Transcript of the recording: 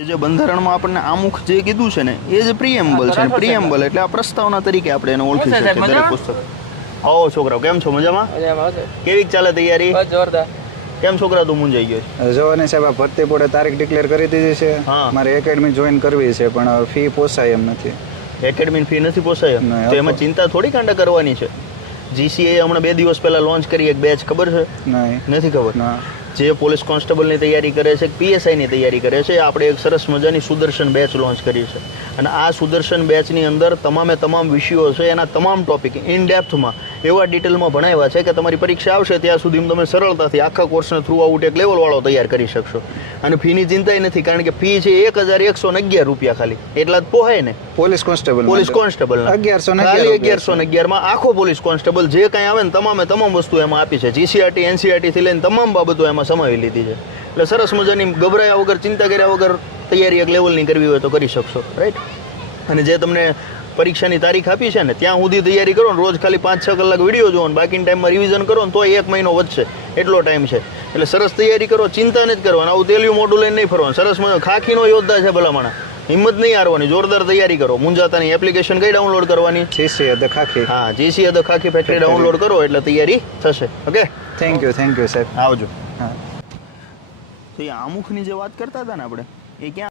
એ જે બંધારણમાં આપણને આમુખ જે કીધું છે ને એ જ પ્રિએમ્બલ છે પ્રિએમ્બલ એટલે આ પ્રસ્તાવના તરીકે આપણે એને ઓળખી શકીએ દરેક પુસ્તક. આવો છોકરાઓ કેમ છો? મજામાં? કેવી ચાલે તૈયારી? જોરદાર. કેમ છોકરા તું મૂંઝાઈ ગયો છે? જો અને સાહેબ આ ભરતી બોર્ડે તારીખ ડિક્લેર કરી દીધી છે. મારે એકેડમી જોઈન કરવી છે પણ ફી પોસાય એમ નથી. એકેડમી ફી નથી પોસાય? તો એમાં ચિંતા થોડી કાંડા કરવાની છે? જીસીએ હમણાં બે દિવસ પહેલા લોન્ચ કરી એક બેચ ખબર છે? નહીં. નથી ખબર? ના. જે પોલીસ કોન્સ્ટેબલની તૈયારી કરે છે, પીએસઆઈની તૈયારી કરે છે, આપણે એક સરસ મજાની સુદર્શન બેચ લોન્ચ કરી છે. અને આ સુદર્શન બેચની અંદર તમામે તમામ વિષયો છે, એના તમામ ટોપિક ઇન ડેપ્થમાં એવા ડિટેલમાં ભણાવ્યા છે કે તમારી પરીક્ષા આવશે ત્યાં સુધી તમે સરળતાથી આખા કોર્સને થ્રુ આઉટ એક લેવલવાળો તૈયાર કરી શકશો. અને ફીની ચિંતાય નથી કારણ કે ફી છે એક હજાર એકસો ને અગિયાર રૂપિયા ખાલી. એટલા જ પોહાય ને. પોલીસ કોન્સ્ટેબલ પોલીસ કોન્સ્ટેબલ અગિયારસો ખાલી અગિયારસો ને અગિયારમાં આખો પોલીસ કોન્સ્ટેબલ જે કાંઈ આવે ને તમામે તમામ વસ્તુ એમાં આપી છે. જીસીઆરટી એનસીઆરટીથી લઈને તમામ બાબતો એમાં સમાવી લીધી છે. એટલે સરસ મજાની ગભરાયા વગર ચિંતા કર્યા વગર તૈયારી એક લેવલની કરવી હોય તો કરી શકશો. રાઈટ અને જે તમને પરીક્ષાની તારીખ આપી છે ને ત્યાં સુધી તૈયારી કરો ને રોજ ખાલી પાંચ છ કલાક વીડિયો જુઓ ને બાકીના ટાઈમમાં રિવિઝન કરો ને તો એક મહિનો વધશે. એટલો ટાઈમ છે. એટલે સરસ તૈયારી કરો ચિંતા નથી કરવાની. આવું તેલિયું મોઢું લઈને નહીં ફરવાનું. સરસ મજા ખાખીનો યોદ્ધા છે ભલામણા. હિંમત નહીં હારવાની. જોરદાર તૈયારી કરો. મુંજાતાની એપ્લિકેશન કઈ ડાઉનલોડ કરવાની? જીસી અધ ખાખી. હા જીસી અધ ખાખી ફેક્ટરી ડાઉનલોડ કરો એટલે તૈયારી થશે. Okay thank you thank you સાહેબ આવજો. હા. તો એ આમુખની જે વાત કરતા હતા ને આપણે એ ક્યાં